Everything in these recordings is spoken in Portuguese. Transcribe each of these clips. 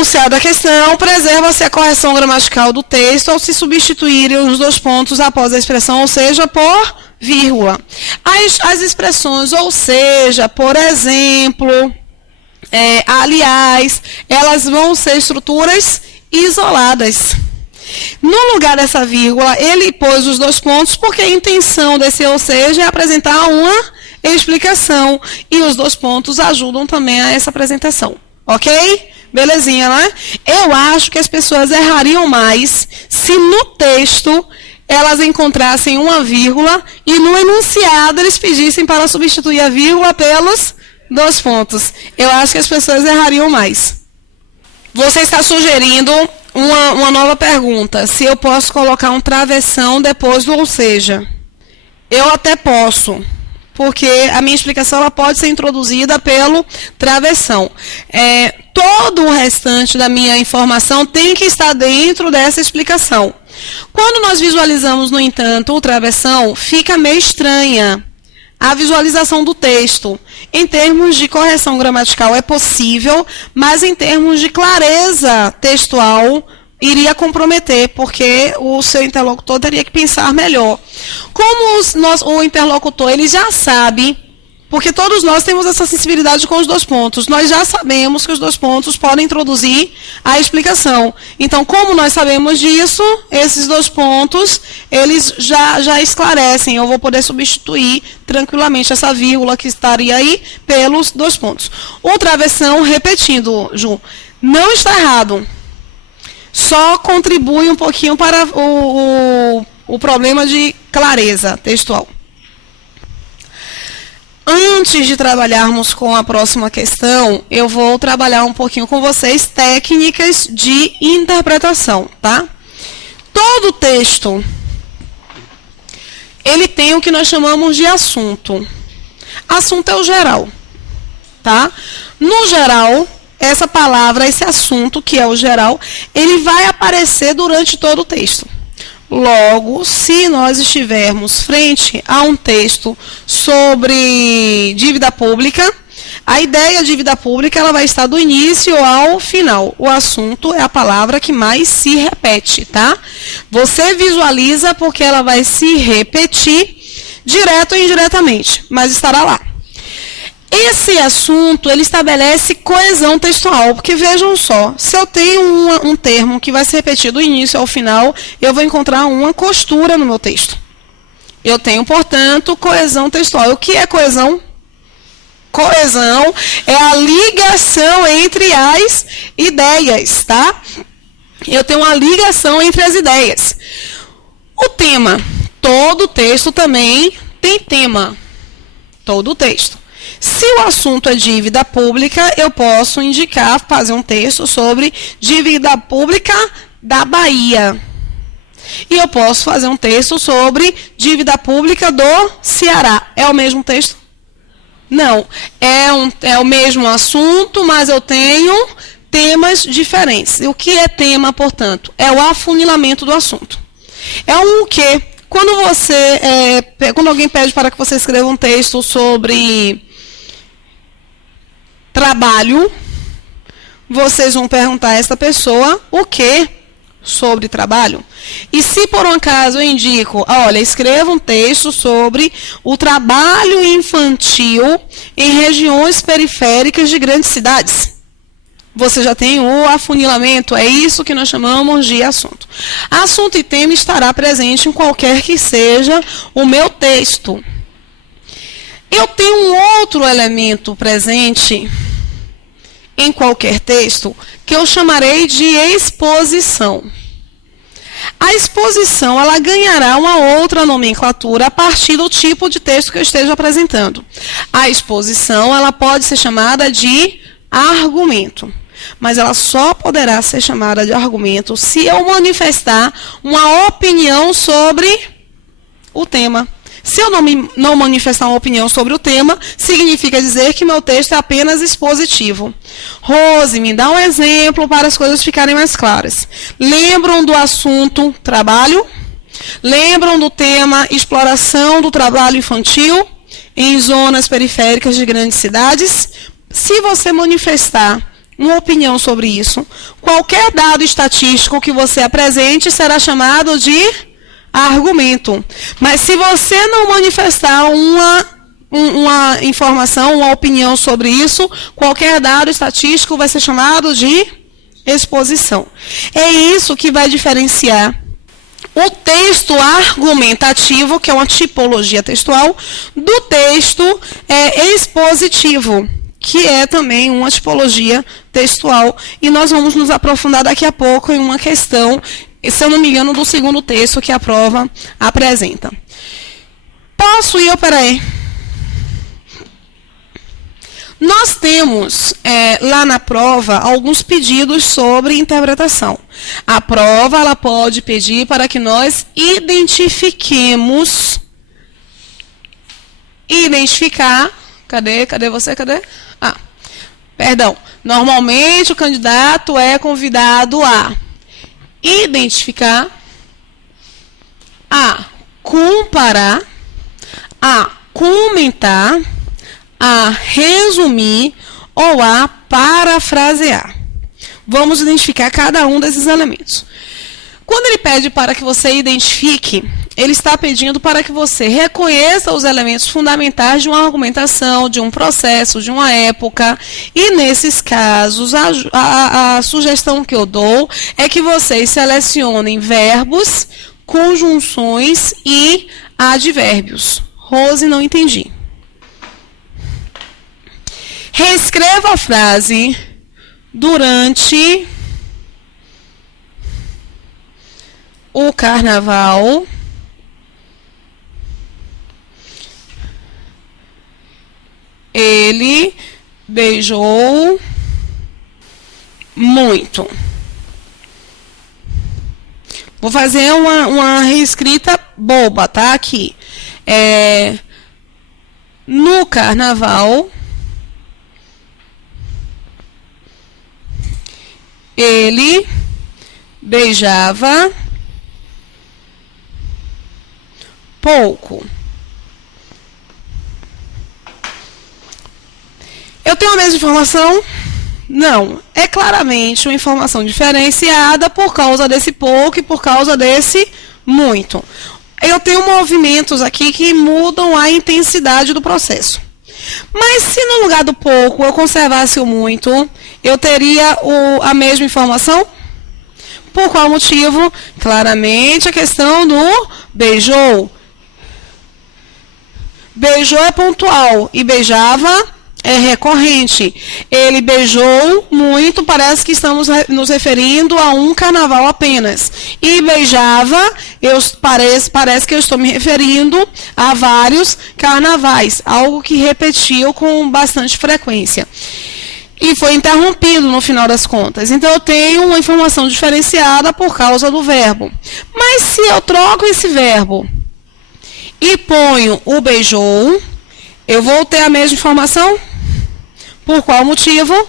enunciado da questão, preserva-se a correção gramatical do texto ao se substituírem os dois pontos após a expressão, ou seja, por vírgula. As expressões, ou seja, por exemplo, aliás, elas vão ser estruturas isoladas. No lugar dessa vírgula, ele pôs os dois pontos porque a intenção desse ou seja é apresentar uma explicação. E os dois pontos ajudam também a essa apresentação. Ok? Belezinha, né? Eu acho que as pessoas errariam mais se no texto elas encontrassem uma vírgula e no enunciado eles pedissem para substituir a vírgula pelos dois pontos. Eu acho que as pessoas errariam mais. Você está sugerindo uma nova pergunta. Se eu posso colocar um travessão depois do ou seja. Eu até posso, porque a minha explicação ela pode ser introduzida pelo travessão. Todo o restante da minha informação tem que estar dentro dessa explicação. Quando nós visualizamos, no entanto, o travessão, fica meio estranha a visualização do texto. Em termos de correção gramatical é possível, mas em termos de clareza textual iria comprometer, porque o seu interlocutor teria que pensar melhor. Como o interlocutor ele já sabe, porque todos nós temos essa sensibilidade com os dois pontos, nós já sabemos que os dois pontos podem introduzir a explicação. Então, como nós sabemos disso, esses dois pontos, eles já esclarecem. Eu vou poder substituir tranquilamente essa vírgula que estaria aí pelos dois pontos. O travessão, repetindo, Ju, não está errado. Só contribui um pouquinho para o problema de clareza textual. Antes de trabalharmos com a próxima questão, eu vou trabalhar um pouquinho com vocês técnicas de interpretação, tá? Todo texto, ele tem o que nós chamamos de assunto. Assunto é o geral, tá? No geral, essa palavra, esse assunto, que é o geral, ele vai aparecer durante todo o texto. Logo, se nós estivermos frente a um texto sobre dívida pública, a ideia de dívida pública ela vai estar do início ao final. O assunto é a palavra que mais se repete, tá? Você visualiza porque ela vai se repetir direto ou indiretamente, mas estará lá. Esse assunto, ele estabelece coesão textual, porque vejam só, se eu tenho um termo que vai se repetir do início ao final, eu vou encontrar uma costura no meu texto. Eu tenho, portanto, coesão textual. O que é coesão? Coesão é a ligação entre as ideias, tá? Eu tenho uma ligação entre as ideias. O tema, todo texto também tem tema. Todo texto. Se o assunto é dívida pública, eu posso indicar, fazer um texto sobre dívida pública da Bahia. E eu posso fazer um texto sobre dívida pública do Ceará. É o mesmo texto? Não. É o mesmo assunto, mas eu tenho temas diferentes. E o que é tema, portanto? É o afunilamento do assunto. É um quê? Quando alguém pede para que você escreva um texto sobre trabalho, vocês vão perguntar a essa pessoa o que sobre trabalho. E se por um acaso eu indico, olha, escreva um texto sobre o trabalho infantil em regiões periféricas de grandes cidades, você já tem o afunilamento, é isso que nós chamamos de assunto. Assunto e tema estará presente em qualquer que seja o meu texto. Eu tenho um outro elemento presente em qualquer texto que eu chamarei de exposição. A exposição ela ganhará uma outra nomenclatura a partir do tipo de texto que eu esteja apresentando. A exposição ela pode ser chamada de argumento, mas ela só poderá ser chamada de argumento se eu manifestar uma opinião sobre o tema. Se eu não manifestar uma opinião sobre o tema, significa dizer que meu texto é apenas expositivo. Rose, me dá um exemplo para as coisas ficarem mais claras. Lembram do assunto trabalho? Lembram do tema exploração do trabalho infantil em zonas periféricas de grandes cidades? Se você manifestar uma opinião sobre isso, qualquer dado estatístico que você apresente será chamado de argumento. Mas se você não manifestar uma informação, uma opinião sobre isso, qualquer dado estatístico vai ser chamado de exposição. É isso que vai diferenciar o texto argumentativo, que é uma tipologia textual, do texto expositivo, que é também uma tipologia textual. E nós vamos nos aprofundar daqui a pouco em uma questão, se eu não me engano, do segundo texto que a prova apresenta. Posso ir, peraí. Nós temos lá na prova alguns pedidos sobre interpretação. A prova ela pode pedir para que nós identificar. Cadê você? Perdão. Normalmente o candidato é convidado a identificar, a comparar, a comentar, a resumir ou a parafrasear. Vamos identificar cada um desses elementos. Quando ele pede para que você identifique, ele está pedindo para que você reconheça os elementos fundamentais de uma argumentação, de um processo, de uma época. E, nesses casos, a sugestão que eu dou é que vocês selecionem verbos, conjunções e advérbios. Rose, não entendi. Reescreva a frase durante o carnaval. Ele beijou muito. Vou fazer uma reescrita boba, tá? Aqui. No carnaval, ele beijava pouco. Eu tenho a mesma informação? Não. É claramente uma informação diferenciada por causa desse pouco e por causa desse muito. Eu tenho movimentos aqui que mudam a intensidade do processo. Mas se no lugar do pouco eu conservasse o muito, eu teria a mesma informação? Por qual motivo? Claramente a questão do beijou. Beijou é pontual e beijava é recorrente. Ele beijou muito, parece que estamos nos referindo a um carnaval apenas. E beijava, parece que eu estou me referindo a vários carnavais, algo que repetiu com bastante frequência. E foi interrompido no final das contas. Então, eu tenho uma informação diferenciada por causa do verbo. Mas se eu troco esse verbo e ponho o beijou, eu vou ter a mesma informação? Por qual motivo?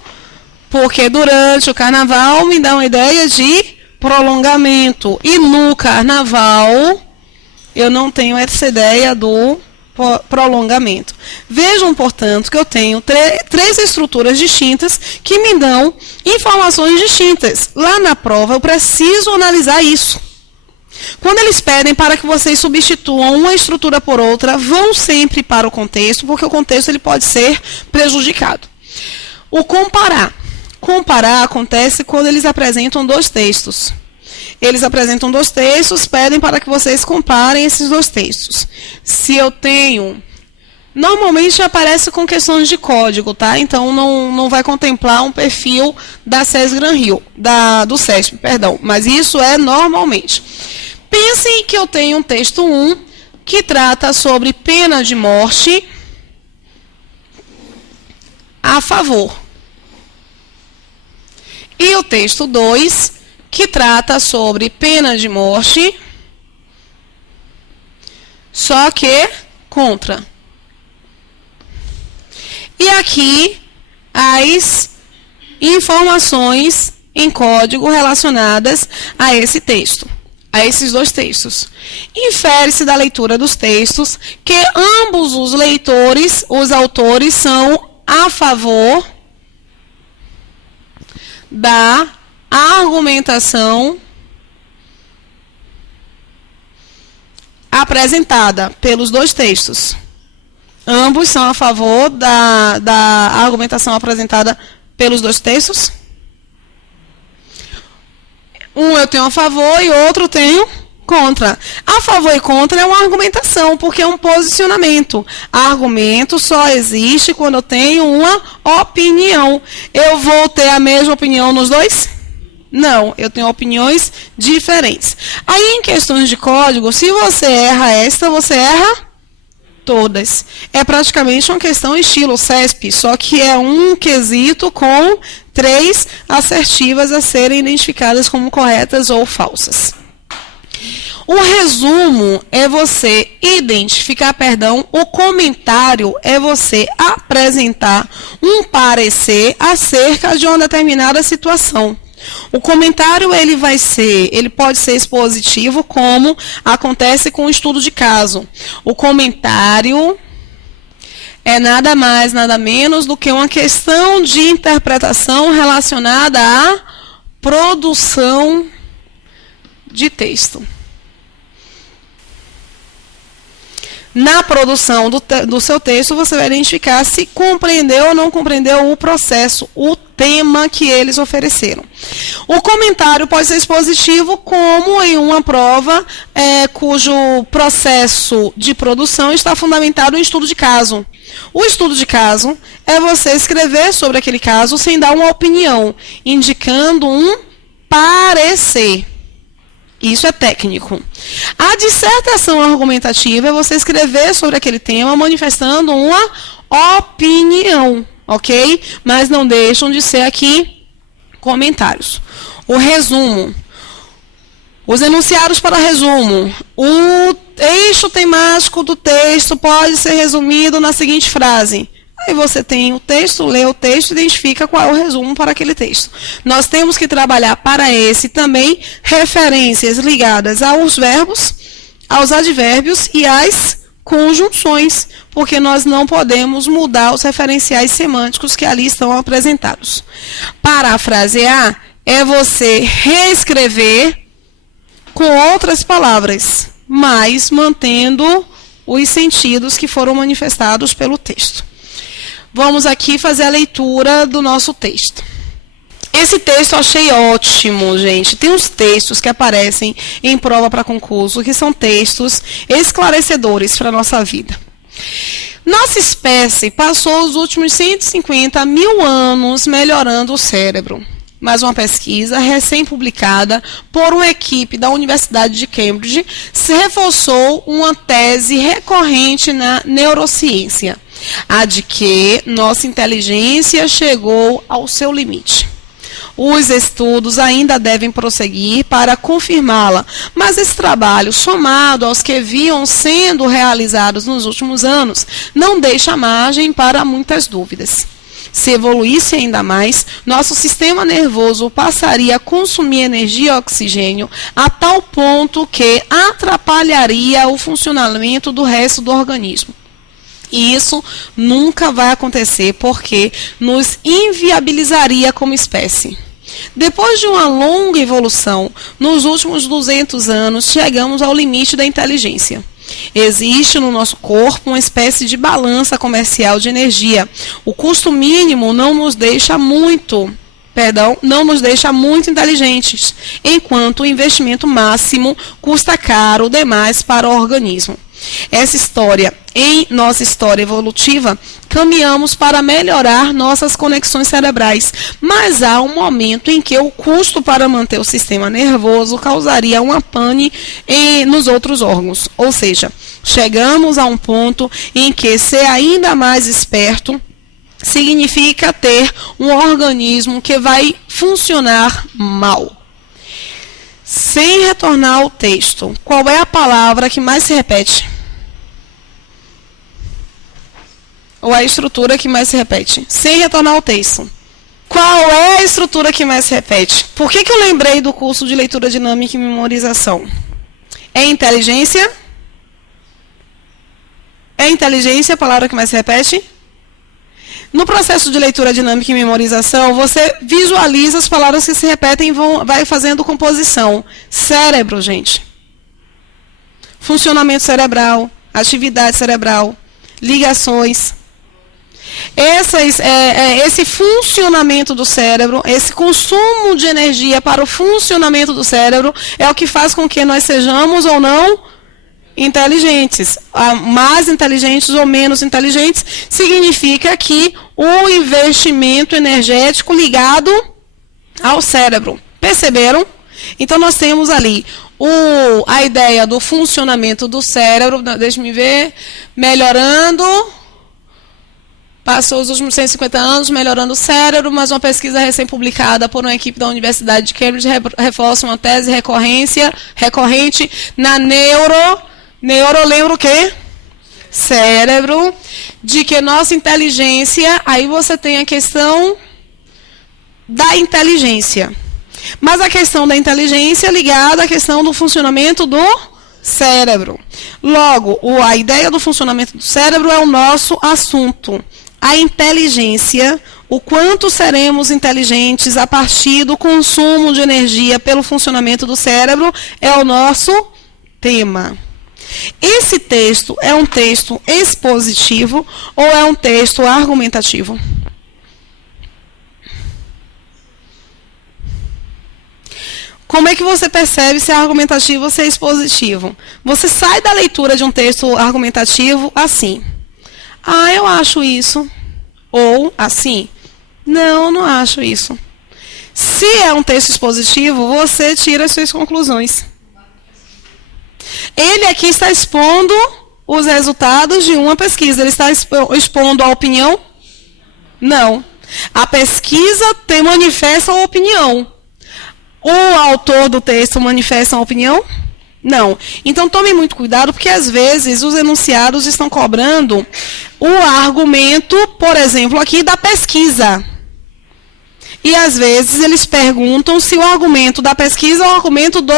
Porque durante o carnaval me dá uma ideia de prolongamento. E no carnaval eu não tenho essa ideia do prolongamento. Vejam, portanto, que eu tenho três estruturas distintas que me dão informações distintas. Lá na prova eu preciso analisar isso. Quando eles pedem para que vocês substituam uma estrutura por outra, vão sempre para o contexto, porque o contexto ele pode ser prejudicado. O comparar. Comparar acontece quando eles apresentam dois textos. Eles apresentam dois textos, pedem para que vocês comparem esses dois textos. Se eu tenho... Normalmente aparece com questões de código, tá? Então não vai contemplar um perfil da SES Gran Rio, do SESP, perdão. Mas isso é normalmente. Pensem que eu tenho um texto 1 que trata sobre pena de morte a favor. E o texto 2, que trata sobre pena de morte, só que contra. E aqui as informações em código relacionadas a esse texto, a esses dois textos. Infere-se da leitura dos textos que ambos os leitores, os autores, são a favor da argumentação apresentada pelos dois textos. Ambos são a favor da argumentação apresentada pelos dois textos? Um eu tenho a favor e outro tenho contra. A favor e contra é uma argumentação, porque é um posicionamento. Argumento só existe quando eu tenho uma opinião. Eu vou ter a mesma opinião nos dois? Não, eu tenho opiniões diferentes. Aí, em questões de código, se você erra esta, você erra todas. É praticamente uma questão estilo CESP, só que é um quesito com 3 assertivas a serem identificadas como corretas ou falsas. O resumo é você identificar, o comentário é você apresentar um parecer acerca de uma determinada situação. O comentário ele pode ser expositivo, como acontece com o estudo de caso. O comentário é nada mais, nada menos do que uma questão de interpretação relacionada à produção de texto. Na produção do seu texto, você vai identificar se compreendeu ou não compreendeu o processo, o tema que eles ofereceram. O comentário pode ser expositivo, como em uma prova cujo processo de produção está fundamentado em estudo de caso. O estudo de caso é você escrever sobre aquele caso sem dar uma opinião, indicando um parecer. Isso é técnico. A dissertação argumentativa é você escrever sobre aquele tema manifestando uma opinião, ok? Mas não deixam de ser aqui comentários. O resumo. Os enunciados para resumo. O eixo temático do texto pode ser resumido na seguinte frase. Aí você tem o texto, lê o texto e identifica qual é o resumo para aquele texto. Nós temos que trabalhar para esse também referências ligadas aos verbos, aos advérbios e às conjunções, porque nós não podemos mudar os referenciais semânticos que ali estão apresentados. Parafrasear é você reescrever com outras palavras, mas mantendo os sentidos que foram manifestados pelo texto. Vamos aqui fazer a leitura do nosso texto. Esse texto eu achei ótimo, gente. Tem uns textos que aparecem em prova para concurso, que são textos esclarecedores para a nossa vida. Nossa espécie passou os últimos 150 mil anos melhorando o cérebro. Mas uma pesquisa recém-publicada por uma equipe da Universidade de Cambridge se reforçou uma tese recorrente na neurociência, a de que nossa inteligência chegou ao seu limite. Os estudos ainda devem prosseguir para confirmá-la, mas esse trabalho, somado aos que vinham sendo realizados nos últimos anos, não deixa margem para muitas dúvidas. Se evoluísse ainda mais, nosso sistema nervoso passaria a consumir energia e oxigênio a tal ponto que atrapalharia o funcionamento do resto do organismo. E isso nunca vai acontecer porque nos inviabilizaria como espécie. Depois de uma longa evolução, nos últimos 200 anos, chegamos ao limite da inteligência. Existe no nosso corpo uma espécie de balança comercial de energia. O custo mínimo não nos deixa muito inteligentes, enquanto o investimento máximo custa caro demais para o organismo. Em nossa história evolutiva, caminhamos para melhorar nossas conexões cerebrais, mas há um momento em que o custo para manter o sistema nervoso causaria uma pane nos outros órgãos. Ou seja, chegamos a um ponto em que ser ainda mais esperto significa ter um organismo que vai funcionar mal. Sem retornar ao texto, qual é a palavra que mais se repete? Ou a estrutura que mais se repete? Sem retornar ao texto. Qual é a estrutura que mais se repete? Por que eu lembrei do curso de leitura dinâmica e memorização? É inteligência? É inteligência a palavra que mais se repete? No processo de leitura dinâmica e memorização, você visualiza as palavras que se repetem e vai fazendo composição. Cérebro, gente. Funcionamento cerebral, atividade cerebral, ligações. Esse funcionamento do cérebro, esse consumo de energia para o funcionamento do cérebro é o que faz com que nós sejamos ou não inteligentes. Mais inteligentes ou menos inteligentes significa que o investimento energético ligado ao cérebro. Perceberam? Então nós temos ali a ideia do funcionamento do cérebro, deixa-me ver, melhorando. Passou os últimos 150 anos melhorando o cérebro, mas uma pesquisa recém-publicada por uma equipe da Universidade de Cambridge reforça uma tese recorrente na neuro, lembra o quê? Cérebro, de que nossa inteligência, aí você tem a questão da inteligência. Mas a questão da inteligência é ligada à questão do funcionamento do cérebro. Logo, a ideia do funcionamento do cérebro é o nosso assunto. A inteligência, o quanto seremos inteligentes a partir do consumo de energia pelo funcionamento do cérebro, é o nosso tema. Esse texto é um texto expositivo ou é um texto argumentativo? Como é que você percebe se é argumentativo ou se é expositivo? Você sai da leitura de um texto argumentativo assim. Ah, eu acho isso. Ou assim. Não, não acho isso. Se é um texto expositivo, você tira as suas conclusões. Ele aqui está expondo os resultados de uma pesquisa. Ele está expondo a opinião? Não. A pesquisa manifesta a opinião. O autor do texto manifesta uma opinião? Não. Então, tome muito cuidado, porque às vezes os enunciados estão cobrando o argumento, por exemplo, aqui da pesquisa. E às vezes eles perguntam se o argumento da pesquisa é o argumento do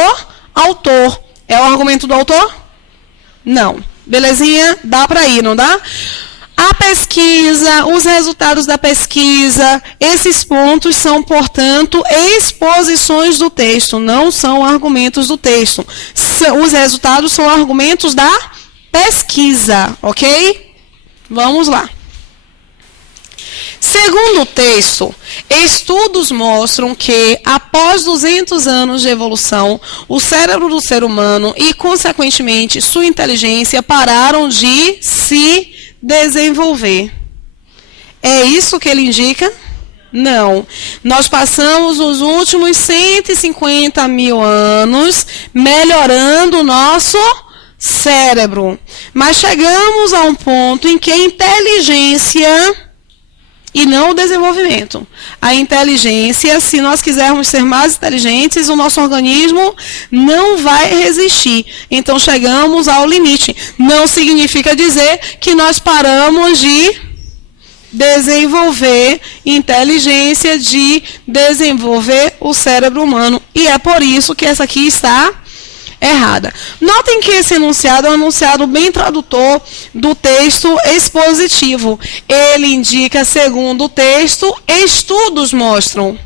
autor. É o argumento do autor? Não. Belezinha? Dá para ir, não dá? A pesquisa, os resultados da pesquisa, esses pontos são, portanto, exposições do texto, não são argumentos do texto. Os resultados são argumentos da pesquisa, ok? Vamos lá. Segundo o texto, estudos mostram que, após 200 anos de evolução, o cérebro do ser humano e, consequentemente, sua inteligência pararam de se desenvolver. É isso que ele indica? Não. Nós passamos os últimos 150 mil anos melhorando o nosso cérebro. Mas chegamos a um ponto em que a inteligência, e não o desenvolvimento, a inteligência, se nós quisermos ser mais inteligentes, o nosso organismo não vai resistir. Então chegamos ao limite. Não significa dizer que nós paramos de desenvolver inteligência, de desenvolver o cérebro humano. E é por isso que essa aqui está errada. Notem que esse enunciado é um enunciado bem tradutor do texto expositivo. Ele indica, segundo o texto, estudos mostram.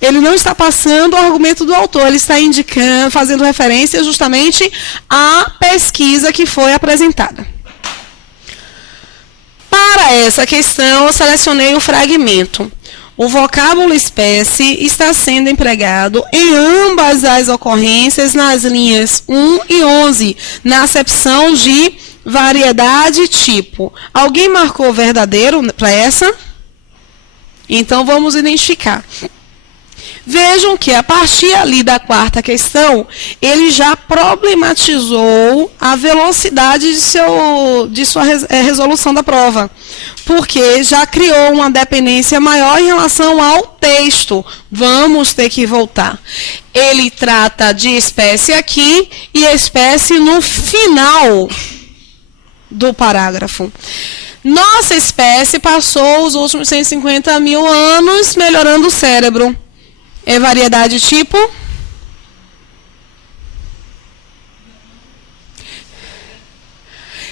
Ele não está passando o argumento do autor, ele está indicando, fazendo referência justamente à pesquisa que foi apresentada. Para essa questão, eu selecionei o fragmento. O vocábulo espécie está sendo empregado em ambas as ocorrências nas linhas 1 e 11, na acepção de variedade tipo. Alguém marcou verdadeiro para essa? Então, vamos identificar. Vejam que, a partir ali da quarta questão, ele já problematizou a velocidade de sua resolução da prova. Porque já criou uma dependência maior em relação ao texto. Vamos ter que voltar. Ele trata de espécie aqui e espécie no final do parágrafo. Nossa espécie passou os últimos 150 mil anos melhorando o cérebro. É variedade tipo?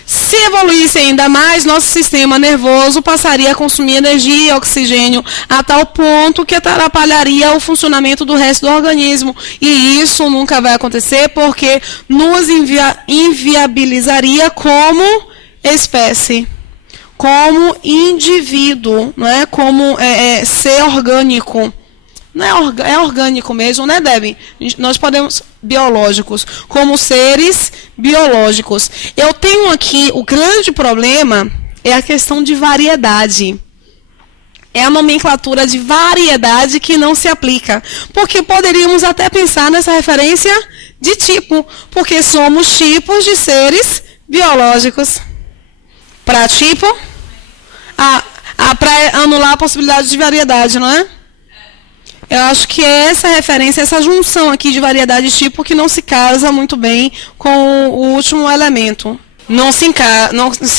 Se evoluísse ainda mais, nosso sistema nervoso passaria a consumir energia e oxigênio a tal ponto que atrapalharia o funcionamento do resto do organismo. E isso nunca vai acontecer porque nos inviabilizaria como espécie, como indivíduo, não é? Como ser orgânico. Não é orgânico mesmo, né, Debbie? Nós podemos, biológicos, como seres biológicos. Eu tenho aqui, o grande problema é a questão de variedade. É a nomenclatura de variedade que não se aplica. Porque poderíamos até pensar nessa referência de tipo, porque somos tipos de seres biológicos. Para tipo, para anular a possibilidade de variedade, não é? Eu acho que é essa referência, essa junção aqui de variedade e tipo que não se casa muito bem com o último elemento. Não se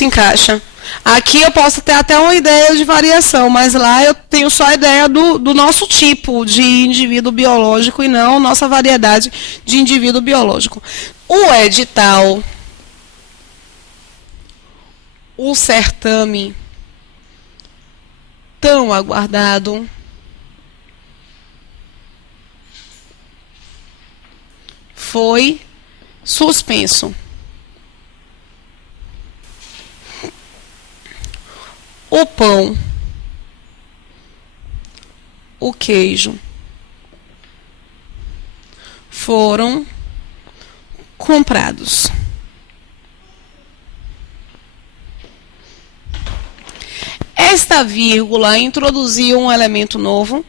encaixa. Aqui eu posso ter até uma ideia de variação, mas lá eu tenho só a ideia do nosso tipo de indivíduo biológico e não nossa variedade de indivíduo biológico. O edital, o certame, tão aguardado, foi suspenso. O pão, o queijo foram comprados. Esta vírgula introduziu um elemento novo.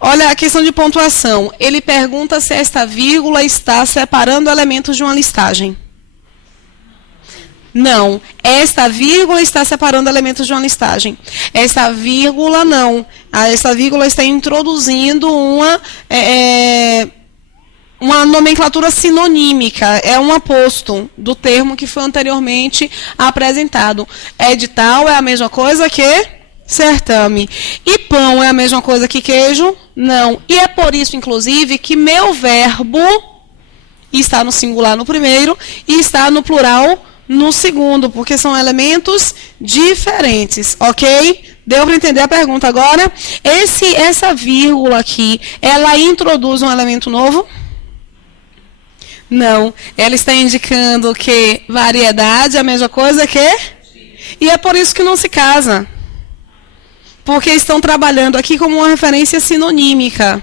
Olha a questão de pontuação. Ele pergunta se esta vírgula está separando elementos de uma listagem. Não. Esta vírgula está separando elementos de uma listagem. Esta vírgula não. Esta vírgula está introduzindo uma nomenclatura sinonímica. É um aposto do termo que foi anteriormente apresentado. Edital é a mesma coisa que certame. E pão é a mesma coisa que queijo? Não. E é por isso, inclusive, que meu verbo está no singular no primeiro e está no plural no segundo, porque são elementos diferentes, ok? Deu para entender a pergunta agora? Essa vírgula aqui, ela introduz um elemento novo? Não. Ela está indicando que variedade é a mesma coisa que? E é por isso que não se casa. Porque estão trabalhando aqui como uma referência sinonímica.